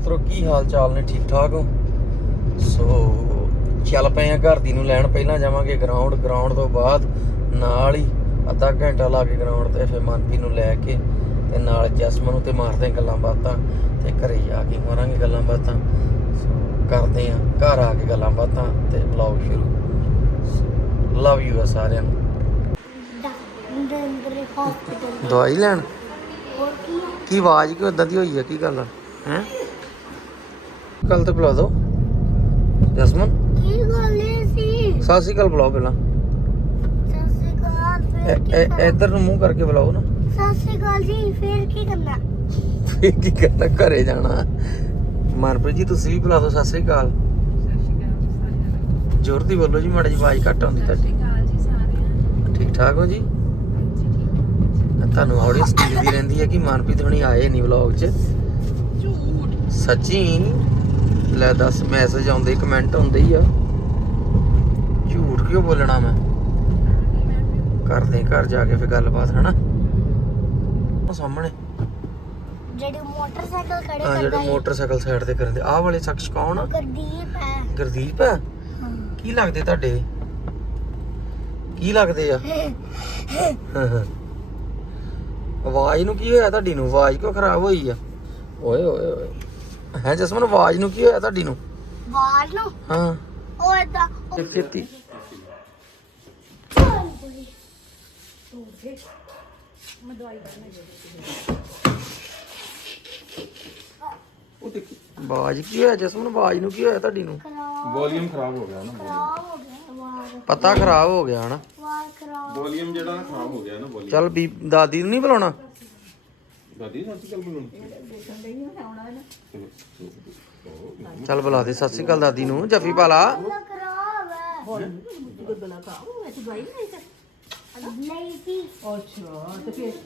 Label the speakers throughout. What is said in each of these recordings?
Speaker 1: ਮਿੱਤਰੋ ਕੀ ਹਾਲ ਚਾਲ ਨੇ? ਠੀਕ ਠਾਕ ਹੋ? ਸੋ ਚੱਲ ਪਏ ਆ ਘਰ ਦੀ ਨੂੰ ਲੈਣ। ਪਹਿਲਾਂ ਜਾਵਾਂਗੇ ਗਰਾਊਂਡ ਤੋਂ ਬਾਅਦ ਨਾਲ ਹੀ ਅੱਧਾ ਘੰਟਾ ਲਾ ਕੇ ਗਰਾਊਂਡ ਤੇ ਫਿਰ ਮਨਪ੍ਰੀਤ ਨੂੰ ਲੈ ਕੇ ਤੇ ਨਾਲ ਜਸਮਨ ਨੂੰ ਤੇ ਮਾਰਦੇ ਗੱਲਾਂ ਬਾਤਾਂ ਤੇ ਘਰੇ ਜਾ ਕੇ ਮਾਰਾਂਗੇ ਗੱਲਾਂ ਬਾਤਾਂ। ਸੋ ਕਰਦੇ ਆ ਘਰ ਆ ਕੇ ਗੱਲਾਂ ਬਾਤਾਂ ਤੇ ਬਲੌਗ ਸ਼ੁਰੂ। ਲਵ ਯੂ ਆ ਸਾਰਿਆਂ ਨੂੰ। ਦਵਾਈ ਲੈਣ ਕੀ ਆਵਾਜ਼ ਕਿਉਂ ਇਦਾਂ ਦੀ ਹੋਈ ਹੈ? ਕੀ ਗੱਲ ਆ ਹੈ? ਕੱਲ ਤੇ ਬੁਲਾ ਦੋ ਜਸਮਨ।
Speaker 2: ਕੀ ਗੱਲ ਸੀ?
Speaker 1: ਸਤਿ ਸ਼੍ਰੀ ਅਕਾਲ ਬੁਲਾਓ ਪਹਿਲਾਂ।
Speaker 2: ਸਤਿ ਸ਼੍ਰੀ ਅਕਾਲ।
Speaker 1: ਇੱਧਰ ਨੂੰ ਮੂੰਹ ਕਰਕੇ ਬੁਲਾਓ ਨਾ।
Speaker 2: ਸਤਿ ਸ਼੍ਰੀ ਅਕਾਲ ਜੀ। ਫੇਰ ਕੀ ਕਰਨਾ?
Speaker 1: ਫੇਰ ਕੀ ਕਰਨਾ? ਘਰੇ ਜਾਣਾ। ਮਨਪ੍ਰੀਤ ਜੀ ਤੁਸੀਂ ਵੀ ਬੁਲਾ ਦਿਓ। ਸਤਿ ਸ਼੍ਰੀ ਅਕਾਲ। ਜ਼ੋਰ ਦੀ ਬੋਲੋ ਜੀ, ਮਾੜੀ ਜਿਹੀ ਆਵਾਜ਼ ਘੱਟ ਆਉਂਦੀ ਤੁਹਾਡੀ। ਠੀਕ ਠਾਕ ਹੋ ਜੀ? ਤੁਹਾਨੂੰ ਆਡੀਅנס ਦਿਖਦੀ ਰਹਿੰਦੀ ਹੈ ਕਿ ਮਨਪ੍ਰੀਤ ਹੁਣੀ ਆਏ ਨਹੀਂ ਵਲੌਗ 'ਚ। ਸੱਚੀ ਲੈ ਦੱਸ, ਮੈਸੇਜ ਆਉਂਦੇ ਕਮੈਂਟ ਆਉਂਦੇ ਹੀ ਆ। ਝੂਠ ਕਿਉਂ ਬੋਲਣਾ ਮੈਂ? ਕਰਦੇ ਘਰ ਜਾ ਕੇ ਫਿਰ ਗੱਲਬਾਤ ਹਨਾ। ਉਹ ਸਾਹਮਣੇ
Speaker 2: ਜਿਹੜੇ ਮੋਟਰਸਾਈਕਲ ਖੜੇ
Speaker 1: ਹਾਂ, ਜਿਹੜੇ ਮੋਟਰਸਾਈਕਲ ਸਾਈਡ ਤੇ ਕਰਦੇ। ਆਹ ਵਾਲੇ ਸ਼ਖਸ ਕੌਣ ਆ?
Speaker 2: ਗੁਰਦੀਪ ਹੈ।
Speaker 1: ਗੁਰਦੀਪ ਹੈ? ਕੀ ਲੱਗਦੇ ਤੁਹਾਡੇ? ਕੀ ਲੱਗਦੇ ਆ? ਆਵਾਜ਼ ਨੂੰ ਕੀ ਹੋਇਆ ਤੁਹਾਡੀ ਨੂੰ? ਆਵਾਜ਼ ਕਿਉਂ ਖਰਾਬ ਹੋਈ ਆ? ਓਏ ਓਏ ਓਏ ਹੈ ਜਸਮਨ, ਆਵਾਜ਼ ਨੂੰ ਕੀ ਹੋਇਆ ਤੁਹਾਡੀ ਨੂੰ?
Speaker 2: ਬਾਹਰ ਨੂੰ
Speaker 1: ਹਾਂ
Speaker 2: ਉਹ ਏਦਾਂ
Speaker 1: ਖੇਤੀ ਆਵਾਜ਼ ਕੀ ਹੋਇਆ ਜਸਮਨ? ਆਵਾਜ਼ ਨੂੰ ਕੀ ਹੋਇਆ ਤੁਹਾਡੀ ਨੂੰ?
Speaker 3: ਵੋਲੀਅਮ ਖਰਾਬ ਹੋ ਗਿਆ ਨਾ।
Speaker 2: ਖਰਾਬ ਹੋ ਗਿਆ ਆਵਾਜ਼।
Speaker 1: ਪਤਾ ਖਰਾਬ ਹੋ ਗਿਆ ਹਨਾ।
Speaker 2: ਆਵਾਜ਼ ਖਰਾਬ।
Speaker 3: ਵੋਲੀਅਮ ਜਿਹੜਾ ਨਾ ਖਰਾਬ ਹੋ ਗਿਆ ਨਾ। ਵੋਲੀਅਮ
Speaker 1: ਚੱਲ ਦਾਦੀ ਨੂੰ ਨਹੀਂ ਬੁਲਾਉਣਾ?
Speaker 3: ਦਾਦੀ ਸੱਚੀ ਗੱਲ ਬੋਲੋ।
Speaker 1: ਚੱਲ ਬੁਲਾ ਦੇ। ਸਤਿ ਸ਼੍ਰੀ ਅਕਾਲ ਦਾਦੀ ਨੂੰ। ਜੱਫੀ ਪਾ ਲਾ।
Speaker 2: ਖਰਾਬ ਹੈ। ਨਹੀਂ ਸੀ।
Speaker 4: ਅੱਛਾ ਤੇ ਫਿਰ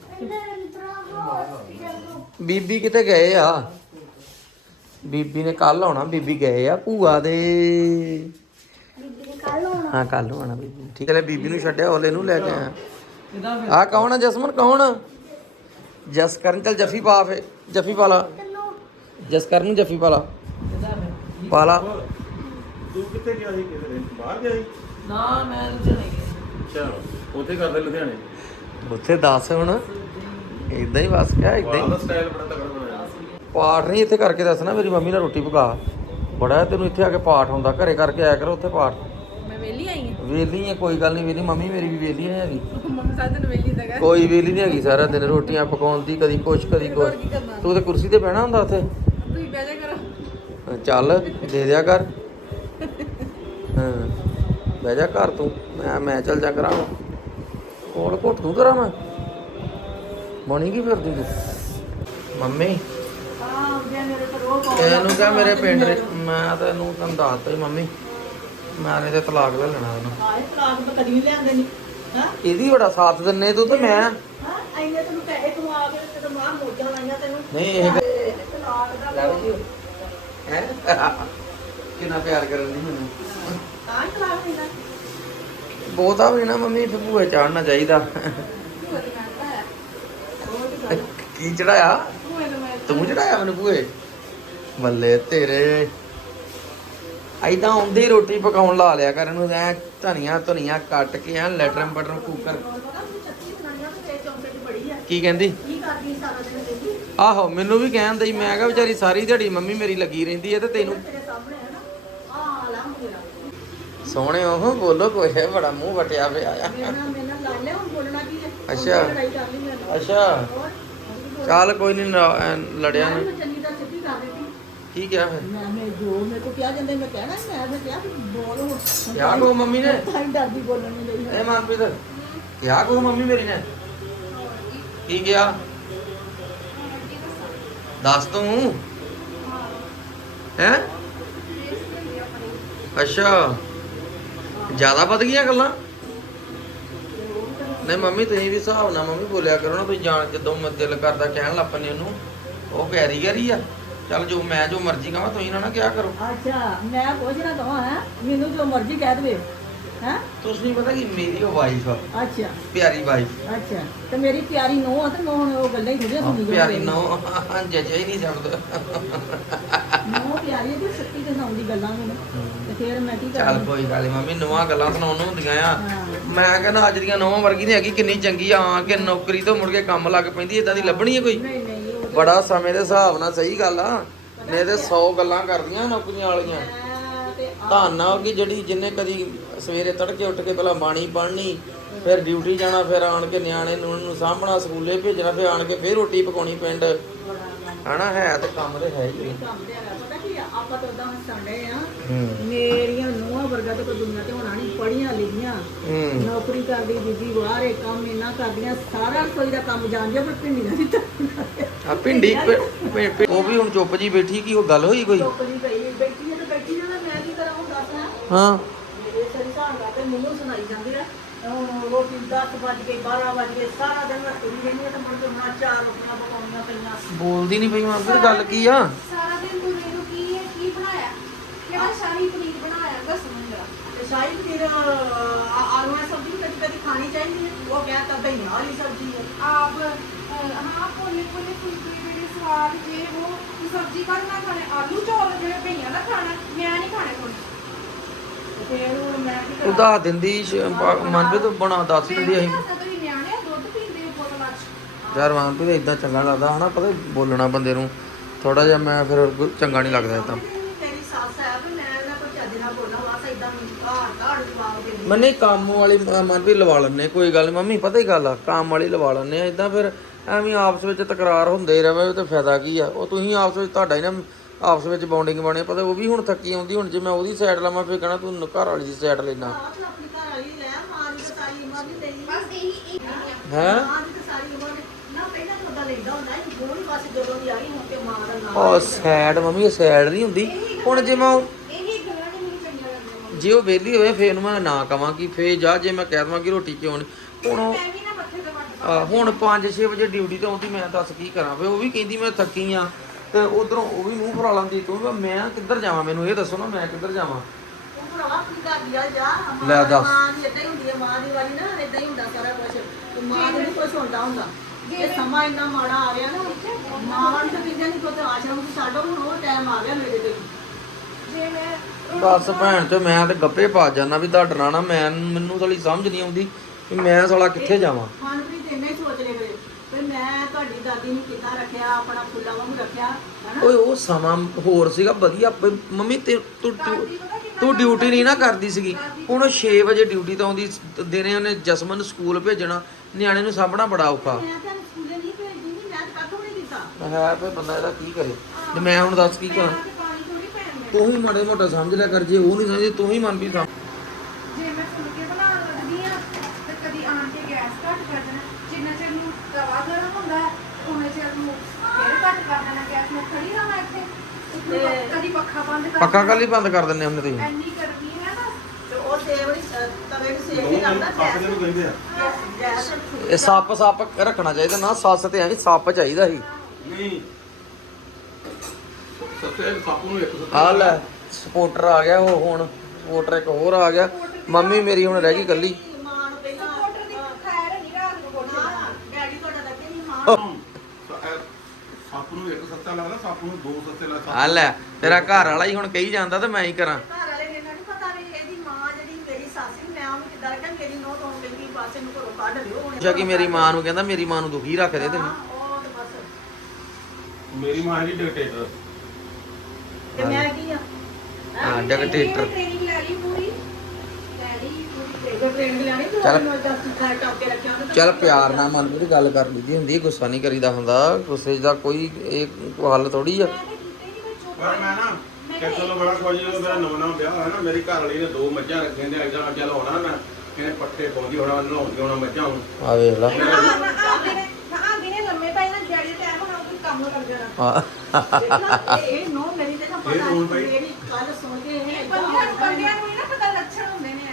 Speaker 1: ਬੀਬੀ ਕਿਤੇ ਗਏ ਆ? ਬੀਬੀ ਨੇ ਕੱਲ ਆਉਣਾ। ਬੀਬੀ ਗਏ ਆ ਭੂਆ ਦੇ।
Speaker 2: ਬੀਬੀ ਨੇ ਕੱਲ ਆਉਣਾ।
Speaker 1: ਹਾਂ ਕੱਲ ਆਉਣਾ ਬੀਬੀ। ਠੀਕ ਹੈ ਲੈ ਬੀਬੀ ਨੂੰ ਛੱਡਿਆ, ਉਹਲੇ ਨੂੰ ਲੈ ਕੇ ਆਇਆ। ਆਹ ਕੌਣ ਆ ਜਸਮਨ? ਕੌਣ ਆ? ਜਸਕਰਨ। ਚੱਲ ਜੱਫੀ ਪਾ ਫੇ। ਜੱਫੀ ਪਾ ਲਾ।
Speaker 2: ਤੈਨੂੰ
Speaker 1: ਜਸਕਰਨ ਨੂੰ ਜੱਫੀ ਪਾ ਲਾ। ਪਾ ਲਾ।
Speaker 3: ਤੂੰ ਕਿੱਥੇ ਗਿਆ ਸੀ? ਕਿਧਰੇ ਬਾਹਰ ਗਿਆ ਸੀ?
Speaker 4: ਨਾ ਮੈਂ ਲੁਧਿਆਣੇ ਗਈ।
Speaker 3: ਅੱਛਾ, ਉੱਥੇ ਕਰਦੇ ਲੁਧਿਆਣੇ।
Speaker 1: ਉੱਥੇ ਦੱਸ ਹੁਣ। ਇਦਾਂ ਹੀ ਬਸ ਕਿਆ ਇਦਾਂ
Speaker 3: ਵਾਹ
Speaker 1: ਹੀ
Speaker 3: ਦਾ ਸਟਾਈਲ ਬੜਾ ਤਗੜਾ ਬਣਾਇਆ।
Speaker 1: ਪਾਠ ਨਹੀਂ ਇੱਥੇ ਕਰਕੇ ਦੱਸਣਾ ਮੇਰੀ ਮੰਮੀ ਨਾਲ ਰੋਟੀ ਪਕਾ। ਬੜਾ ਤੈਨੂੰ ਇੱਥੇ ਆ ਕੇ ਪਾਠ ਹੁੰਦਾ। ਘਰੇ ਕਰਕੇ ਆਇਆ ਕਰੋ ਉੱਥੇ ਪਾਠ।
Speaker 4: ਮੈਂ ਵੇਲੀ ਆਈ ਹਾਂ।
Speaker 1: ਵੇਲੀ ਹੈ ਕੋਈ ਗੱਲ ਨਹੀਂ। ਵੇਲੀ ਮੰਮੀ ਮੇਰੀ ਵੀ ਵੇਲੀ ਹੈ ਹੈਗੀ।
Speaker 4: ਮੰਮੀ ਸਾਹ ਦਿਨ ਵੇਲੀ ਤੱਕ
Speaker 1: ਕੋਈ ਵੇਲੀ ਨਹੀਂ ਹੈਗੀ। ਸਾਰਾ ਦਿਨ ਰੋਟੀਆਂ ਪਕਾਉਣ ਦੀ, ਕਦੀ ਕੁਛ ਕਦੀ ਕੁਛ। ਤੂੰ ਤੇ ਕੁਰਸੀ ਤੇ ਬਹਿਣਾ ਹੁੰਦਾ ਉੱਥੇ।
Speaker 4: ਤੁਸੀਂ ਬਹਿ ਜਾ ਕਰੋ।
Speaker 1: ਚੱਲ ਦੇ ਦਿਆ ਕਰ। ਹਾਂ ਬਹਿ ਜਾ ਘਰ ਤੂੰ। ਮੈਂ ਚੱਲ ਜਾ ਕਰਾਂ ਕੋਲ ਘੁੱਟ ਤੂੰ ਕਰਾਂ ਮੈਂ। ਬਣੀ ਕੀ ਫਿਰਦੀ ਤੂੰ? ਮੰਮੀ
Speaker 4: ਹਾਂ ਉੱਜਿਆ ਮੇਰੇ ਤੇ ਰੋਹ ਪਾਉਂਦਾ।
Speaker 1: ਇਹਨੂੰ ਕਿਹਾ ਮੇਰੇ ਪਿੰਡ ਮੈਂ ਤਾਂ ਇਹਨੂੰ ਤੁਹਾਨੂੰ ਦੱਸਤਾ ਹੀ ਮੰਮੀ। ਮੈਂ ਨਹੀਂ ਤੇ ਤਲਾਕ ਲੈ ਲੈਣਾ ਇਹਨੂੰ।
Speaker 4: ਆਏ ਤਲਾਕ ਤਾਂ ਕਦੀ ਨਹੀਂ ਲਿਆਂਦੇ ਨਹੀਂ। ਹਾਂ
Speaker 1: ਇਹਦੀ ਬੜਾ ਸਾਥ ਦਿੰਨੇ ਤੂੰ ਤੇ ਮੈਂ।
Speaker 4: ਹਾਂ ਐਨੇ ਤੈਨੂੰ ਪੈਸੇ ਕਮਾ ਕੇ ਤੇ ਮਾਂ ਮੋਜਾਂ ਲਾਈਆਂ ਤੈਨੂੰ।
Speaker 1: ਨਹੀਂ ਇਹ
Speaker 4: ਤਲਾਕ ਦਾ
Speaker 1: ਹੈ ਕਿੰਨਾ ਪਿਆਰ ਕਰਨ ਦੀ ਮੈਨੂੰ।
Speaker 4: ਤਾਂ ਹੀ ਤਲਾਕ ਲੈਂਦਾ।
Speaker 1: ਬਹੁਤਾ ਵੀ ਨਾ ਮੰਮੀ ਫਿਰ ਭੂਏ ਚਾੜਨਾ ਚਾਹੀਦਾ। ਕੀ ਚੜਾਇਆ? ਤੂੰ ਚੜਾਇਆ ਮੈਨੂੰ ਭੂਏ? ਬੱਲੇ ਤੇਰੇ। ਐਦਾਂ ਆਉਂਦੇ ਹੀ ਰੋਟੀ ਪਕਾਉਣ ਲਾ ਲਿਆ ਕਰ ਇਹਨੂੰ। ਐ ਧਨੀਆ ਕੱਟ ਕੇ ਐ ਲੈਟਰਮ ਬਟਰ ਕੁੱਕਰ। ਕੀ ਕਹਿੰਦੀ?
Speaker 4: ਕੀ ਕਰਦੀ ਸਾਰਾ ਦਿਨ ਵੇਲੀ?
Speaker 1: ਆਹੋ ਮੈਨੂੰ ਵੀ ਕਹਿੰਦਾ ਹੀ। ਮੈਂ ਕਿਹਾ ਵਿਚਾਰੀ ਸਾਰੀ ਦਿਹਾੜੀ ਮੰਮੀ ਮੇਰੀ ਲੱਗੀ ਰਹਿੰਦੀ ਹੈ ਤੇ ਤੈਨੂੰ
Speaker 4: ਤੇਰੇ ਸਾਹਮਣੇ ਹੈ ਨਾ। ਆ ਹਾਲਾ ਮੇਰਾ।
Speaker 1: ਸੋਹਣੇ ਉਹ ਬੋਲੋ ਕੋਈ ਹੈ। ਬੜਾ ਮੂੰਹ ਵਟਿਆ ਪਿਆ ਆ।
Speaker 4: ਮੇਰੇ ਨਾਲ ਲਾ ਲਿਆ। ਹੁਣ ਬੋਲਣਾ ਕੀ ਹੈ?
Speaker 1: ਅੱਛਾ।
Speaker 4: ਲੜਾਈ ਕਰ ਲਈ ਮੇਰੇ
Speaker 1: ਅੱਛਾ ਚੱਲ ਕੋਈ ਨਹੀਂ ਲੜਿਆ
Speaker 4: ਨਾਲ।
Speaker 1: ਨਹੀਂ।
Speaker 4: ਮੈਂ ਚੰਗੀ ਤਰ੍ਹਾਂ ਸਿੱਧੀ ਕਰ ਦਿੱਤੀ।
Speaker 1: ਕੀ ਕਿਹਾ ਫਿਰ?
Speaker 4: ਮੈਂ ਜੋ ਮੇਰੇ ਕੋ ਕਿਹਾ ਜਾਂਦੇ ਮੈਂ ਕਹਿਣਾ ਮੈਂ ਕਿਹਾ ਵੀ ਬੋਲ ਹੁਣ।
Speaker 1: ਕਿਹਾ ਕੋ ਮੰਮੀ ਨੇ?
Speaker 4: ਤਾਂ ਹੀ ਡਰਦੀ ਬੋਲਣ ਨਹੀਂ ਲਈ।
Speaker 1: ਇਹ ਮਨਪ੍ਰੀਤ ਕਿਹਾ ਕੋ ਮੰਮੀ ਮੇਰੀ ਨੇ? ਕੀ ਕਿਹਾ ਦੱਸ ਤੂੰ। ਹੈ ਅੱਛਾ ਜ਼ਿਆਦਾ ਵੱਧ ਗਈਆਂ ਗੱਲਾਂ? ਨਹੀਂ ਮੰਮੀ ਤੁਸੀਂ ਵੀ ਹਿਸਾਬ ਨਾਲ ਮੰਮੀ ਬੋਲਿਆ ਕਰੋ ਨਾ। ਤੁਸੀਂ ਜਾਣ ਜਦੋਂ ਮੈਂ ਦਿਲ ਕਰਦਾ ਕਹਿਣ ਲੱਗ ਪੈਂਦੇ ਉਹਨੂੰ। ਉਹ ਕੈਰੀ ਆ। ਚੱਲ ਜੋ ਮਰਜ਼ੀ ਕਹਾਂ ਤੁਸੀਂ ਨਾ ਕਿਹਾ ਕਰੋ।
Speaker 4: ਅੱਛਾ ਮੈਂ ਪੁੱਛਣਾ ਕਹਾਂ ਹੈ ਮੈਨੂੰ ਜੋ ਮਰਜ਼ੀ ਕਹਿ ਦੇਵੇ। ਹੈ
Speaker 1: ਤੁਸੀਂ ਨਹੀਂ ਪਤਾ ਕਿ ਮੇਰੀ ਉਹ ਵਾਈਫ ਆ,
Speaker 4: ਅੱਛਾ
Speaker 1: ਪਿਆਰੀ ਵਾਈਫ।
Speaker 4: ਅੱਛਾ ਤੇ ਮੇਰੀ ਪਿਆਰੀ ਨੂੰਹ ਆ ਤੇ ਨੂੰਹ ਉਹ ਗੱਲਾਂ ਹੀ ਥੋੜੀਆਂ ਸੁਣੀ
Speaker 1: ਪਿਆਰੀ ਨੋ ਜਜੇ ਹੀ ਨਹੀਂ ਸ਼ਬਦ
Speaker 4: ਸੁਣਾਉਂਦੀ ਗੱਲਾਂ ਮੈਨੂੰ ਤੇ ਫਿਰ ਮੈਂ ਕੀ
Speaker 1: ਚੱਲ
Speaker 4: ਕਰਾਂ
Speaker 1: ਕੋਈ ਗੱਲ ਨੀ ਮੰਮੀ, ਨਵਾਂ ਗੱਲਾਂ ਸੁਣਾਉਣ ਨੂੰ ਹੁੰਦੀਆਂ ਆ।
Speaker 4: ਹਾਂ।
Speaker 1: ਮੈਂ ਕਹਿੰਦਾ ਅੱਜ ਦੀਆਂ ਨੌਵਾਂ ਵਰਗੀ ਨਹੀਂ ਹੈਗੀ, ਕਿੰਨੀ ਚੰਗੀ ਆ ਆ ਕੇ ਨੌਕਰੀ ਤੋਂ ਮੁੜ ਕੇ ਕੰਮ ਲੱਗ ਪੈਂਦੀ, ਇਦਾਂ ਦੀ ਲੱਭਣੀ ਹੈ ਕੋਈ?
Speaker 4: ਨਹੀਂ ਨਹੀਂ ਉਹ
Speaker 1: ਬੜਾ ਸਮੇਂ ਦੇ ਹਿਸਾਬ ਨਾਲ ਸਹੀ ਗੱਲ ਆ, ਨਹੀਂ ਤੇ 100 ਗੱਲਾਂ ਕਰਦੀਆਂ ਨੌਕਰੀਆਂ ਵਾਲੀਆਂ।
Speaker 4: ਮੈਂ ਤੇ
Speaker 1: ਧੰਨ ਆ ਕਿ ਜਿਹੜੀ ਜਿਹਨੇ ਕਦੀ ਸਵੇਰੇ ਤੜਕੇ ਉੱਠ ਕੇ ਪਹਿਲਾਂ ਬਾਣੀ ਪੜ੍ਹਨੀ, ਫਿਰ ਡਿਊਟੀ ਜਾਣਾ, ਫਿਰ ਆਣ ਕੇ ਨਿਆਣੇ ਨੂੰ ਸਾਂਭਣਾ, ਸਕੂਲੇ ਭੇਜਣਾ, ਫਿਰ ਆਣ ਕੇ ਫਿਰ ਰੋਟੀ ਪਕਾਉਣੀ ਪਿੰਡ, ਹਨਾ? ਹੈ ਤੇ ਕੰਮ ਤੇ ਹੈ ਹੀ।
Speaker 4: ਕੰਮ ਤੇ ਹੈਗਾ। ਪਤਾ ਕੀ ਆ, ਆਪਾਂ ਤਾਂ ਉਦਾਂ ਹੱਸਣਦੇ ਆ,
Speaker 1: ਹੂੰ
Speaker 4: ਮੇਰੀਆਂ ਨੂੰਹਾਂ ਵਰਗਾ ਤਾਂ ਕੋਈ ਦੁਨੀਆ ਤੇ ਹੋਣਾ ਨਹੀਂ, ਪੜੀਆਂ ਲਿਖੀਆਂ,
Speaker 1: ਹੂੰ
Speaker 4: ਨੌਕਰੀ ਕਰਦੀ ਬੀਬੀ ਬਾਹਰੇ ਕੰਮ ਇੰਨਾ ਕਰਦੀਆਂ, ਸਾਰਾ ਰਸੋਈ ਦਾ ਕੰਮ ਜਾਣਦੀਆਂ, ਪਰ ਭਿੰਡੀਆਂ ਦੀ ਤਾਂ
Speaker 1: ਆ ਭਿੰਡੀ ਉਹ ਵੀ ਹੁਣ ਚੁੱਪ ਜੀ ਬੈਠੀ, ਕੀ ਉਹ ਗੱਲ ਹੋਈ ਕੋਈ?
Speaker 4: ਚੋਪੜੀ ਪਈ ਬੈਠੀ ਹੈ ਤੇ ਬੈਠੀ ਨਾ, ਮੈਂ ਕੀ ਕਰਾਂ ਹੁਣ ਦੱਸ ਨਾ।
Speaker 1: ਹਾਂ
Speaker 4: ਮੇਰੇ ਸਿਰ ਹਿਸਾਬ ਕਰਕੇ ਮੈਨੂੰ ਸੁਣਾਈ ਜਾਂਦੀ ਆ, ਹੁਣ ਰੋਟੀ 10 ਵੱਜ ਗਏ 12 ਵੱਜ ਗਏ, ਸਾਰਾ ਦਿਨ ਮੈਂ ਤੁਰੀ ਰਹਿੰਦੀ ਆ ਤੇ ਮੁੜ ਕੇ ਮੈਂ 4 ਰੋਟੀਆਂ ਪਕਾਉਣੀਆਂ ਪਈਆਂ।
Speaker 1: ਬੋਲਦੀ ਨਹੀਂ ਪਈ ਮਾਂ, ਫਿਰ ਗੱਲ ਕੀ ਆ?
Speaker 2: ਸਾਰਾ ਦਿਨ ਤੂੰ ਮੈਨੂੰ ਕੀ ਬਣਾਇਆ? ਕਿਹੜਾ ਸ਼ਾਹੀ ਪਨੀਰ ਬਣਾਇਆ? ਦੱਸ ਮੈਨੂੰ ਜਰਾ।
Speaker 4: ਤੇ ਸ਼ਾਹੀ ਪਨੀਰ ਆਲੂਆਂ ਦੀ ਸਬਜ਼ੀ ਕਦੀ ਕਦੀ ਖਾਣੀ ਚਾਹੀਦੀ ਹੈ, ਉਹ ਕਹਿੰਦਾ ਦਹੀਂਆਂ ਵਾਲੀ ਸਬਜ਼ੀ ਹੈ।
Speaker 2: ਆਪ हाँ पोले पोले फुलके बड़े स्वाद जे वो सब्जी का ना खाने आलू चौल जो भैया ना खाना मैं नहीं खाने कोई
Speaker 4: ਤੇ ਫਿਰ ਹੁਣ ਮੈਂ ਕੀ
Speaker 1: ਤੂੰ
Speaker 4: ਕਰਾਂ?
Speaker 1: ਦੱਸ ਦਿੰਦੀ ਮਨਪ੍ਰੀਤ ਬਣਾ ਦੱਸ ਦਿੰਦੀ ਅਸੀਂ।
Speaker 2: ਤੁਸੀਂ ਨਿਆਣੇ ਹੋ, ਦੁੱਧ ਪੀਂਦੇ ਹੋ ਬੋਤਲਾਂ 'ਚ।
Speaker 1: ਯਾਰ ਮਨਪ੍ਰੀਤ ਇਦਾਂ ਚੰਗਾ ਲੱਗਦਾ ਹਨਾ, ਪਤਾ ਬੋਲਣਾ ਬੰਦੇ ਨੂੰ ਥੋੜਾ ਜਿਹਾ, ਮੈਂ ਫਿਰ ਚੰਗਾ ਨਹੀਂ ਲੱਗਦਾ ਇਦਾਂ।
Speaker 4: ਤੇਰੀ ਸੱਸ ਹੈ ਵੀ ਮੈਂ ਇਹਨਾਂ ਕੋਲ ਚੱਜ ਨਾਲ ਬੋਲਾਂ, ਬਸ ਏਦਾਂ ਘਾੜ ਜਵਾਬ ਦੇ
Speaker 1: ਮੈਂ ਨਹੀਂ ਕੰਮ ਵਾਲੀ ਮਨਪ੍ਰੀਤ ਲਵਾ ਲੈਣੇ, ਕੋਈ ਗੱਲ ਨੀ ਮੰਮੀ, ਪਤਾ ਹੀ ਗੱਲ ਆ, ਕੰਮ ਵਾਲੀ ਲਵਾ ਲੈਣੇ ਆ। ਇਦਾਂ ਫਿਰ ਐਵੇਂ ਆਪਸ ਵਿੱਚ ਤਕਰਾਰ ਹੁੰਦੇ ਰਹੇ ਤੇ ਫਾਇਦਾ ਕੀ ਆ? ਉਹ ਤੁਸੀਂ ਆਪਸ ਵਿੱਚ ਤੁਹਾਡਾ ਹੀ ਨਾ ਆਪਸ ਵਿੱਚ ਬੌਂਡਿੰਗ ਬਣੇ, ਪਤਾ ਉਹ ਵੀ ਹੁਣ ਥੱਕੀ ਆਉਂਦੀ, ਹੁਣ ਜੇ ਮੈਂ ਉਹਦੀ ਸਾਈਡ ਲਵਾਂ ਫਿਰ ਕਹਿਣਾ ਤੂੰ ਘਰ ਵਾਲੀ ਦੀ ਸਾਈਡ ਲੈਣਾ
Speaker 4: ਆਪਣੀ ਘਰ ਵਾਲੀ ਲੈ, ਮਾਂ ਦੀ ਤਾਂ ਸਾਰੀ ਉਮਰ ਨਹੀਂ ਲਈ।
Speaker 2: बस यही
Speaker 1: ਹੈ।
Speaker 4: ਮਾਂ ਦੀ ਤਾਂ ਸਾਰੀ ਉਮਰ ਨਾ, ਪਹਿਲਾਂ ਤਾਂ ਉਦਾਂ ਲੈਂਦਾ ਹੁੰਦਾ ਸੀ, ਗੋਲੀ ਬਸ ਜਦੋਂ ਦੀ ਆਈ ਹੁਣ ਤੇ ਮਾਂ ਦਾ ਨਾਮ
Speaker 1: ਉਹ ਸਾਈਡ ਮੰਮੀ, ਉਹ ਸਾਈਡ ਨਹੀਂ ਹੁੰਦੀ। ਹੁਣ ਜੇ ਮੈਂ
Speaker 2: यही गला नहीं मुझे चंगा लगता
Speaker 1: ਜੇ ਉਹ ਵਿਹਲੀ ਹੋਵੇ ਫਿਰ ਉਹਨੂੰ ਮੈਂ ਨਾ ਕਵਾਂ ਕਿ ਫੇਰ ਜਾ, ਜੇ ਮੈਂ ਕਹਿ ਦਵਾਂ ਕਿ ਰੋਟੀ ਕਿਉਂ ਨਹੀਂ। ਹੁਣ ਉਹ
Speaker 2: मैं भी ना मत्थे पे वट
Speaker 1: ਹੁਣ 5-6 ਵਜੇ ਡਿਊਟੀ ਤੇ ਆਉਂਦੀ, ਮੈਂ ਦੱਸ ਕੀ ਕਰਾਂ? ਫੇ ਉਹ ਵੀ ਕਹਿੰਦੀ ਮੈਂ ਥੱਕੀ ਆ, ਤੇ ਉਧਰੋਂ ਉਹ ਵੀ ਮੂੰਹ ਫਰਾ ਲਾਂਦੀ, ਕਿਉਂਕਿ ਮੈਂ ਕਿੱਧਰ ਜਾਵਾਂ? ਮੈਨੂੰ ਇਹ ਦੱਸੋ ਨਾ, ਮੈਂ ਕਿੱਧਰ ਜਾਵਾਂ?
Speaker 4: ਤੂੰ ਭਰਾਵਾ ਆਪਣੀ ਘਰ ਦੀ ਆ ਜਾ।
Speaker 1: ਲੈ ਦੱਸ।
Speaker 4: ਮਾਂ ਦੀ ਏਦਾਂ ਹੀ ਹੁੰਦੀ ਹੈ, ਮਾਂ ਦੀ ਵਾਰੀ ਨਾ ਏਦਾਂ ਹੀ ਹੁੰਦਾ ਸਾਰਾ ਕੁਝ, ਤੇ ਮਾਂ ਦੇ ਨਹੀਂ ਕੁਝ ਹੁੰਦਾ ਹੁੰਦਾ। ਇਹ ਸਮਾਂ ਇੰਨਾ ਮਾੜਾ ਆ ਰਿਹਾ ਨਾ, ਮਾਂ ਨੂੰ ਤਾਂ ਕਹਿੰਦੇ ਨਹੀਂ ਕੋਈ ਆਸ਼ਰਮ ਚ ਛੱਡੋ, ਹੁਣ ਉਹ ਟਾਈਮ ਆ ਗਿਆ ਮੇਰੇ ਤੇ।
Speaker 2: जे मैं
Speaker 1: ਬਸ ਭੈਣ ਚੋ, ਮੈਂ ਤੇ ਗੱਪੇ ਪਾ ਜਾਣਾ ਵੀ ਤੁਹਾਡੇ ਨਾਲ ਨਾ, ਮੈਨੂੰ ਸਾਲੀ ਸਮਝ ਨਹੀਂ ਆਉਂਦੀ ਵੀ ਮੈਂ ਸਾਲਾ ਕਿੱਥੇ ਜਾਵਾਂ।
Speaker 4: ਮਨਪ੍ਰੀਤ ਇੰਨਾ ਹੀ ਸੋਚ ਲੈ ਕਰੇ ਵੀ ਮੈਂ ਤੁਹਾਡੀ ਦਾਦੀ ਨੂੰ ਕਿੱਦਾਂ ਰੱਖਿਆ, ਆਪਣਾ ਫੁੱਲਾਂ ਵਾਂਗੂ ਰੱਖਿਆ, ਹਨਾ?
Speaker 1: ਓਏ ਉਹ ਸਮਾਂ ਹੋਰ ਸੀਗਾ ਵਧੀਆ। ਮੰਮੀ ਤੂੰ ਡਿਊਟੀ ਨਹੀਂ ਨਾ ਕਰਦੀ ਸੀਗੀ, ਹੁਣ ਉਹ 6 ਵਜੇ ਡਿਊਟੀ ਤੋਂ ਆਉਂਦੀ, ਦਿਨੇ ਉਹਨੇ ਜਸਮਨ ਨੂੰ ਸਕੂਲ ਭੇਜਣਾ, ਨਿਆਣੇ ਨੂੰ ਸਾਂਭਣਾ ਬੜਾ ਔਖਾ
Speaker 4: ਮੈਂ ਤਾਂ ਸਕੂਲੇ ਨਹੀਂ ਭੇਜਦੀ, ਮੈਂ ਤਾਂ ਕੱਖ ਵੀ ਨਹੀਂ ਕੀਤਾ।
Speaker 1: ਹੈ। ਫੇ ਬੰਦਾ ਇਹਦਾ ਕੀ ਕਰੇ? ਤੇ ਮੈਂ ਹੁਣ ਦੱਸ ਕੀ ਕਰਾਂ?
Speaker 2: पानी थोड़ी पैन में
Speaker 1: ਤੂੰ ਹੀ ਮਾੜੇ ਮੋਟਾ ਸਮਝ ਲਿਆ ਕਰ, ਜੇ ਉਹ ਨਹੀਂ ਸਮਝਦੀ ਤੂੰ ਹੀ ਮਨ ਵੀ ਸਮਝ।
Speaker 2: ਜੇ ਮੈਂ ਫੁਲਕੇ ਬਣਾਉਣ ਲੱਗਦੀ ਆ ਤੇ ਕਦੀ ਆਣ ਕੇ ਗੈਸ ਘੱਟ ਕਰ ਦੇਣਾ, ਜਿੰਨਾ ਚਿਰ ਨੂੰ ਤਵਾ ਗਰਮ ਹੁੰਦਾ ਹੈ ਉਨੇ ਚਿਰ ਨੂੰ ਫਿਰ ਘੱਟ ਕਰ ਦੇਣਾ ਗੈਸ। ਮੈਂ ਖੜੀ ਰਹਾਂ ਇੱਥੇ ਕਦੀ ਪੱਖਾ ਬੰਦ ਕਰ
Speaker 1: ਪੱਕਾ ਕੱਲ ਹੀ ਬੰਦ ਕਰ ਦਿੰਦੇ ਹੁੰਦੇ ਤੁਸੀਂ।
Speaker 2: ਐਨੀ ਗਰਮੀ ਹੈ ਨਾ।
Speaker 4: ਤੇ ਉਹ ਸੇਵੜੀ ਤਵੇ ਨੂੰ ਸੇਕ ਨਹੀਂ ਕਰਦਾ,
Speaker 3: ਪਾਸੇ ਨੂੰ ਕਹਿੰਦੇ ਆ
Speaker 4: ਗੈਸ
Speaker 1: ਇਹ ਸੱਪ ਰੱਖਣਾ ਚਾਹੀਦਾ ਨਾ, ਸੱਸ ਤੇ ਐਵੇਂ ਸੱਪ ਚਾਹੀਦਾ ਸੀ।
Speaker 3: ਨਹੀਂ ਸੱਤੇ ਸਾਪੂ ਨੂੰ ਇੱਕ ਸੱਤੇ
Speaker 1: ਆ ਲੈ ਸਪੋਰਟਰ ਆ ਗਿਆ, ਉਹ ਹੁਣ ਸਪੋਰਟਰ ਇੱਕ ਹੋਰ ਆ ਗਿਆ। ਮੰਮੀ ਮੇਰੀ ਹੁਣ ਰਹਿ ਗਈ ਇਕੱਲੀ।
Speaker 4: ਮਾਂ ਨੂੰ ਪਹਿਲਾਂ
Speaker 2: ਕੋਟਰ ਦੀ ਖੈਰ ਨਹੀਂ ਰਾਤ ਨੂੰ ਕੋਟਰ
Speaker 4: ਨਾ, ਡੈਡੀ ਤੁਹਾਡਾ ਤਾਂ ਕਿ ਨਹੀਂ ਮਾਂ
Speaker 3: ਸਾਪੂ ਨੂੰ ਇੱਕ ਸੱਤਾ ਲੱਗਦਾ, ਸਾਪੂ ਨੂੰ ਦੋ ਸੱਤੇ ਲੱਗਦਾ।
Speaker 1: ਆ ਲੈ ਤੇਰਾ ਘਰ ਵਾਲਾ ਹੀ ਹੁਣ ਕਹੀ ਜਾਂਦਾ ਤੇ ਮੈਂ ਹੀ ਕਰਾਂ।
Speaker 4: ਘਰ ਵਾਲੇ ਨੇ ਇਹਨਾਂ ਨੂੰ ਪਤਾ ਵੀ ਇਹਦੀ ਮਾਂ ਜਿਹੜੀ ਮੇਰੀ ਸੱਸ ਸੀ, ਮੈਂ ਉਹਨੂੰ ਕਿੱਦਾਂ ਰੱਖਿਆ, ਮੇਰੀ ਨੋਹ ਤੋਂ ਕਹਿੰਦੀ ਬਸ ਇਹਨੂੰ ਘਰੋਂ ਕੱਢ ਦਿਓ ਹੁਣ।
Speaker 1: ਅੱਛਾ ਕਿ ਮੇਰੀ ਮਾਂ ਨੂੰ ਕਹਿੰਦਾ ਮੇਰੀ ਮਾਂ ਨੂੰ ਦੁਖੀ ਰੱਖਦੇ ਤੁਸੀਂ।
Speaker 4: ਹਾਂ, ਉਹ ਤੇ ਬਸ।
Speaker 3: ਮੇਰੀ ਮਾਂ ਹੈਗੀ ਡਿਕਟੇਟਰ।
Speaker 4: ਤੇ ਮੈਂ ਕੀ ਆ?
Speaker 1: ਹਾਂ ਡਿਕਟੇਟਰ।
Speaker 2: ट्रेनिंग ले ली पूरी ले ली पूरी
Speaker 4: ਜੇ ਟ੍ਰੇਨਿੰਗ ਲੈਣੀ ਤੇ
Speaker 1: ਚੱਲ।
Speaker 4: ਉਹਨੂੰ ਏਦਾਂ ਸਿੱਖਾ ਟੱਪ ਕੇ ਰੱਖਿਆ ਉਹਨੇ ਤਾਂ
Speaker 1: ਚੱਲ ਪਿਆਰ ਨਾਲ ਮਨ ਦੀ ਗੱਲ ਕਰ ਲਈਦੀ ਹੁੰਦੀ ਹੈ, ਗੁੱਸਾ ਨਹੀਂ ਕਰੀਦਾ ਹੁੰਦਾ। ਗੁੱਸੇ ਦਾ ਕੋਈ ਇਹ ਹੱਲ ਥੋੜੀ ਆ।
Speaker 2: मैंने कीते नहीं मैं चुप
Speaker 3: ਪਰ ਮੈਂ ਨਾ ਕਿ ਚਲੋ ਬੜਾ ਕੁਝ ਜਦੋਂ ਮੇਰਾ ਨਵਾਂ ਵਿਆਹ ਹੋਇਆ ਨਾ, ਮੇਰੀ ਘਰ ਵਾਲੀ ਨੇ 2 ਮੱਝਾਂ ਰੱਖੀਆਂ ਨੇ, ਅਗਲਾ ਚੱਲ ਹੋਣਾ ਨਾ ਇਹਨੇ ਪੱਠੇ ਪਾਉਂਦੀ ਹੋਣਾ, ਨਹਾਉਂਦੀ ਹੋਣਾ ਮੱਝਾਂ ਹੁਣ।
Speaker 1: ਆ ਵੇਖ ਲਾ।
Speaker 2: आगे ने लम्बे पे ना डैडी टाइम होना कोई काम कर देना
Speaker 1: ਹਾਂ
Speaker 4: ਦੇਖਣਾ, ਇਹ ਨੋ ਮੇਰੀ ਤੇ ਨਾ
Speaker 3: ਇਹ
Speaker 4: ਪਤਾ
Speaker 3: ਹੁਣ ਬਾਈ।
Speaker 4: ਮੇਰੀ ਗੱਲ ਸੁਣ ਕੇ ਇਹ ਏਦਾਂ
Speaker 2: बंदियां ਨੂੰ ਨਾ ਪਤਾ ਲੱਛਣ ਹੁੰਦੇ ਨੇ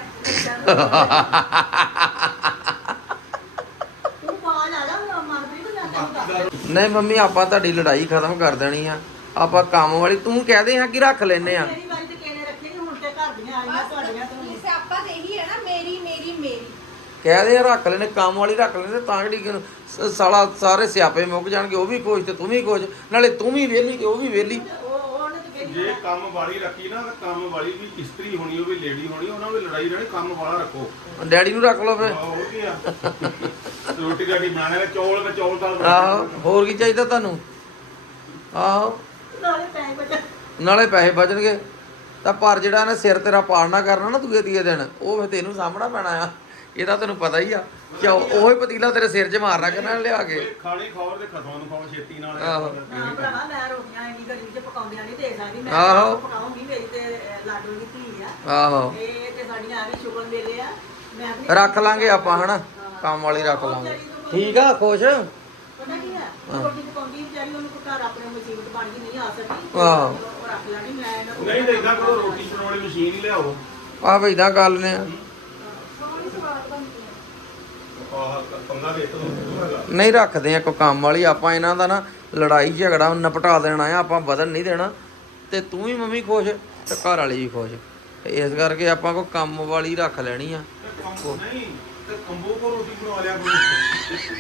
Speaker 4: ਤੂੰ ਬਾਹਰ ਆ ਜਾ, ਮਨਪ੍ਰੀਤ ਮੈਂ ਤੈਨੂੰ ਦੱਸ
Speaker 1: ਨਹੀਂ ਮੰਮੀ, ਆਪਾਂ ਤੁਹਾਡੀ ਲੜਾਈ ਖਤਮ ਕਰ ਦੇਣੀ ਆ। ਆਪਾਂ ਕੰਮ ਵਾਲੀ ਤੂੰ ਕਹਦੇ ਆ ਕਿ ਰੱਖ ਲੈਨੇ ਆ।
Speaker 4: ਮੇਰੀ ਵਾਰੀ ਤੇ ਕਿਹਨੇ ਰੱਖੇ ਨੀ, ਹੁਣ ਤੇ ਘਰ ਦੀਆਂ ਆਈਆਂ ਤੁਹਾਡੀਆਂ ਤੇ ਹੁਣ।
Speaker 2: ਸਿਆਪਾ ਤੇ ਇਹੀ ਹੈ ਨਾ ਮੇਰੀ ਮੇਰੀ ਮੇਰੀ
Speaker 1: ਕਹਦੇ ਆ ਰੱਖ ਲੈਨੇ, ਕੰਮ ਵਾਲੀ ਰੱਖ ਲੈਨੇ, ਤਾਂ ਜਿਹੜੀ ਸਾਲਾ ਸਾਰੇ ਸਿਆਪੇ ਮੁੱਕ ਜਾਣਗੇ। ਉਹ ਵੀ ਖੁਸ਼ ਤੇ ਤੂੰ ਵੀ ਖੁਸ਼, ਨਾਲੇ ਤੂੰ ਵੀ ਵਿਹਲੀ ਤੇ ਉਹ ਵੀ ਵਿਹਲੀ।
Speaker 4: ਉਹਨੇ ਤੇ ਕਹਿੰਦੀ
Speaker 3: ਜੇ ਕੰਮ ਵਾਲੀ ਰੱਖੀ ਨਾ ਤਾਂ ਕੰਮ ਵਾਲੀ ਵੀ ਇਸਤਰੀ ਹੋਣੀ, ਉਹ ਵੀ ਲੇਡੀ ਹੋਣੀ, ਉਹਨਾਂ ਵਿੱਚ ਲੜਾਈ ਰਹਿਣੀ, ਕੰਮ ਵਾਲਾ ਰੱਖੋ।
Speaker 1: ਡੈਡੀ ਨੂੰ ਰੱਖ ਲਓ ਫਿਰ।
Speaker 3: ਹੋਰ ਕੀ ਆ, ਰੋਟੀ ਰਾਟੀ ਬਣਾਣੇ ਚੌਲ ਤਾਂ
Speaker 1: ਆਹੋ, ਹੋਰ ਕੀ ਚਾਹੀਦਾ ਤੁਹਾਨੂੰ? ਆਹੋ,
Speaker 4: ਨਾਲੇ ਪੈਸੇ ਬਚਾ।
Speaker 1: ਨਾਲੇ ਪੈਸੇ ਬਚਣਗੇ। ਤਾਂ ਪਰ ਜਿਹੜਾ ਇਹਨੇ ਸਿਰ ਤੇਰਾ ਪਾੜਨਾ ਕਰਨਾ ਨਾ ਦੂਏ ਤੀਏ ਦਿਨ, ਉਹ ਫਿਰ ਤੈਨੂੰ ਸਾਹਮਣਾ ਪੈਣਾ ਆ। ਇਹਦਾ ਤੈਨੂੰ ਪਤਾ ਹੀ ਆ ਕਿ ਉਹੀ ਪਤੀਲਾ ਤੇਰੇ ਸਿਰ 'ਚ ਮਾਰਨਾ ਕਰਨਾ ਲਿਆ ਕੇ।
Speaker 3: ਖਾਣੀ ਖੌਰ ਤੇ ਖਸਮਾਂ ਨੂੰ ਖਾਓ ਛੇਤੀ ਨਾਲ।
Speaker 1: ਆਹੋ।
Speaker 4: ਨਾ ਭਰਾਵਾ ਮੈਂ ਰੋਟੀਆਂ ਇੰਨੀ ਗਰਮੀ 'ਚ ਪਕਾਉਂਦਿਆਂ ਨਹੀਂ ਦੇ ਸਕਦੀ। ਮੈਂ
Speaker 1: ਆਹੋ।
Speaker 4: ਪਕਾਉਂਗੀ, ਮੇਰੀ ਤੇ ਲਾਡੋ ਦੀ ਧੀ ਆ।
Speaker 1: ਆਹੋ,
Speaker 4: ਇਹ ਤੇ ਸਾਡੀਆਂ ਐਵੇਂ ਸ਼ੁਗਰ ਮੇਲੇ ਆ। ਮੈਂ ਆਪਣੀ
Speaker 1: ਰੱਖ ਲਾਂਗੇ ਆਪਾਂ ਹਨਾ, ਕੰਮ ਵਾਲੀ ਰੱਖ ਲਾਂਗੇ। ਠੀਕ ਆ, ਖੁਸ਼?
Speaker 4: ਪਤਾ ਕੀ ਆ, ਰੋਟੀ ਪਕਾਉਂਦੀ ਵਿਚਾਰੀ, ਉਹਨੂੰ ਕੋਈ ਘਰ ਆਪਣੇ ਮੁਸੀਬਤ ਬਣ ਗਈ, ਨਹੀਂ ਆ ਸਕੀ।
Speaker 1: ਆਹੋ।
Speaker 4: ਉਹ ਰੱਖ ਲੈਣੀ ਮੈਂ ਇਹਨਾਂ
Speaker 3: ਨਹੀਂ ਤੇ ਇਦਾਂ ਕਰੋ, ਰੋਟੀ ਬਣਾਉਣ ਵਾਲੀ ਮਸ਼ੀਨ ਹੀ ਲਿਆਓ।
Speaker 1: ਆਹ ਵੀ ਇਦਾਂ ਕਰ ਲੈਨੇ ਆ।
Speaker 2: ਬੜੀ ਸਵਾਦ ਬਣਦੀ ਹੈ।
Speaker 3: ਆਹ ਪੰਗਾ ਦੇ ਤੋ
Speaker 1: ਨਹੀਂ ਰੱਖਦੇ ਆ ਕੋਈ ਕੰਮ ਵਾਲੀ। ਆਪਾਂ ਇਹਨਾਂ ਦਾ ਨਾ ਲੜਾਈ ਝਗੜਾ ਨਿਪਟਾ ਦੇਣਾ ਆ, ਆਪਾਂ ਬਦਲ ਨਹੀਂ ਦੇਣਾ। ਤੇ ਤੂੰ ਵੀ ਮੰਮੀ ਖੁਸ਼ ਤੇ ਘਰ ਵਾਲੀ ਵੀ ਖੁਸ਼, ਇਸ ਕਰਕੇ ਆਪਾਂ ਕੋਈ ਕੰਮ ਵਾਲੀ ਰੱਖ ਲੈਣੀ ਆ।
Speaker 3: ਨਹੀਂ ਤੇ ਕੰਬੋ ਕੋ ਰੋਟੀ ਬਣਾ ਲਿਆ ਕੋਈ।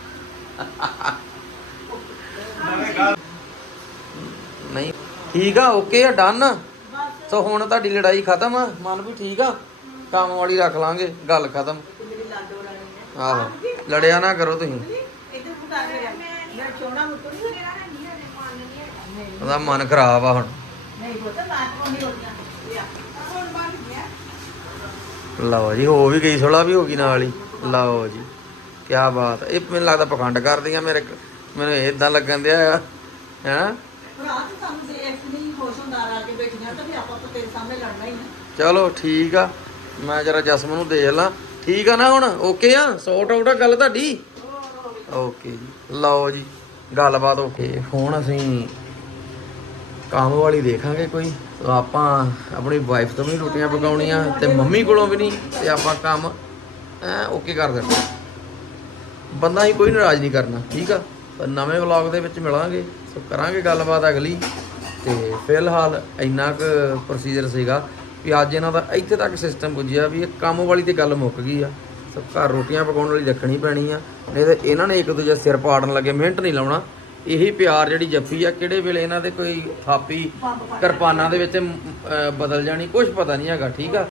Speaker 1: ਨਹੀਂ ਠੀਕ ਆ, ਓਕੇ ਆ, ਡਨ। ਸੋ ਹੁਣ ਤੁਹਾਡੀ ਲੜਾਈ ਖਤਮ ਆ, ਮਨ ਵੀ ਠੀਕ ਆ, ਕੰਮ ਵਾਲੀ ਰੱਖ ਲਾਂਗੇ, ਗੱਲ ਖਤਮ।
Speaker 4: ਮੇਰੀ ਲਾਡੋ ਰਾਣੀ ਹੈ।
Speaker 1: ਆਹੋ, ਲੜਿਆ ਨਾ ਕਰੋ ਤੁਸੀਂ।
Speaker 4: ਇੱਧਰ ਫੁਕਾ ਕੇ ਮੈਂ ਚੋਣਾ ਮੁੱਕ ਨਹੀਂ
Speaker 2: ਮੇਰਾ ਹੈ ਨਹੀਂ ਹਲੇ ਮਨ ਨਹੀਂ ਹੈ।
Speaker 1: ਉਹਦਾ ਮਨ ਖਰਾਬ ਆ ਹੁਣ।
Speaker 4: ਨਹੀਂ ਪੁੱਤ ਮੈਂ ਪਕਾਉਣੀ ਰੋਟੀਆਂ ਲਿਆ।
Speaker 2: ਹੁਣ ਬਣ ਗਿਆ।
Speaker 1: ਲਓ ਜੀ, ਹੋ ਵੀ ਗਈ, ਸੁਲਾ ਵੀ ਹੋ ਗਈ ਨਾਲ ਹੀ। ਲਓ ਜੀ, ਕੀ ਬਾਤ। ਇਹ ਮੈਨੂੰ ਲੱਗਦਾ ਪਖੰਡ ਕਰਦੀਆਂ ਮੈਨੂੰ ਇਦਾਂ ਲੱਗਣ ਦਿਆ ਆ ਹੈਂ।
Speaker 4: ਭਰਾ ਤੇ ਸਾਨੂੰ ਦੇਖ ਨਹੀਂ ਖੁਸ਼ ਹੁੰਦਾ ਰਲ ਕੇ ਬੈਠੀਆਂ, ਤਾਂ ਵੀ ਆਪਾਂ ਤਾਂ ਤੇਰੇ ਸਾਹਮਣੇ ਲੜਨਾ ਹੀ ਆ।
Speaker 1: ਚਲੋ ਠੀਕ ਆ, ਮੈਂ ਜਰਾ ਜਸਮ ਨੂੰ ਦੇਖ ਲਾਂ। ਠੀਕ ਆ ਨਾ ਹੁਣ? ਓਕੇ ਆ, ਸੌਟ ਆਊਟ ਆ ਗੱਲ ਤੁਹਾਡੀ? ਓਕੇ ਜੀ, ਲਓ ਜੀ, ਗੱਲਬਾਤ ਓਕੇ। ਹੁਣ ਅਸੀਂ ਕੰਮ ਵਾਲੀ ਦੇਖਾਂਗੇ ਕੋਈ। ਆਪਾਂ ਆਪਣੀ ਵਾਈਫ ਤੋਂ ਵੀ ਰੋਟੀਆਂ ਪਕਾਉਣੀਆਂ ਤੇ ਮੰਮੀ ਕੋਲੋਂ ਵੀ ਨਹੀਂ, ਤੇ ਆਪਾਂ ਕੰਮ ਓਕੇ ਕਰ ਦੇਣਾ। ਬੰਦਾ ਹੀ ਕੋਈ ਨਾਰਾਜ਼ ਨਹੀਂ ਕਰਨਾ, ਠੀਕ ਆ। ਪਰ ਨਵੇਂ ਵਲੌਗ ਦੇ ਵਿੱਚ ਮਿਲਾਂਗੇ, ਸੋ ਕਰਾਂਗੇ ਗੱਲਬਾਤ ਅਗਲੀ। ਤੇ ਫਿਲਹਾਲ ਇੰਨਾ ਕੁ ਪ੍ਰੋਸੀਜਰ ਸੀਗਾ ਵੀ ਅੱਜ ਇਹਨਾਂ ਦਾ ਇੱਥੇ ਤੱਕ ਸਿਸਟਮ ਪੁੱਜਿਆ ਵੀ ਇਹ ਕੰਮ ਵਾਲੀ ਤੇ ਗੱਲ ਮੁੱਕ ਗਈ ਆ। ਸੋ ਘਰ ਰੋਟੀਆਂ ਪਕਾਉਣ ਵਾਲੀ ਰੱਖਣੀ ਪੈਣੀ ਆ, ਨਹੀਂ ਤੇ ਇਹਨਾਂ ਨੇ ਇੱਕ ਦੂਜੇ ਸਿਰ ਪਾੜਨ ਲੱਗੇ ਮਿੰਟ ਨਹੀਂ ਲਾਉਣਾ। ਇਹੀ ਪਿਆਰ ਜਿਹੜੀ ਜੱਫੀ ਆ, ਕਿਹੜੇ ਵੇਲੇ ਇਹਨਾਂ ਦੇ ਕੋਈ ਥਾਪੀ ਕਿਰਪਾਨਾਂ ਦੇ ਵਿੱਚ ਬਦਲ ਜਾਣੀ, ਕੁਝ ਪਤਾ ਨਹੀਂ ਹੈਗਾ, ਠੀਕ ਆ।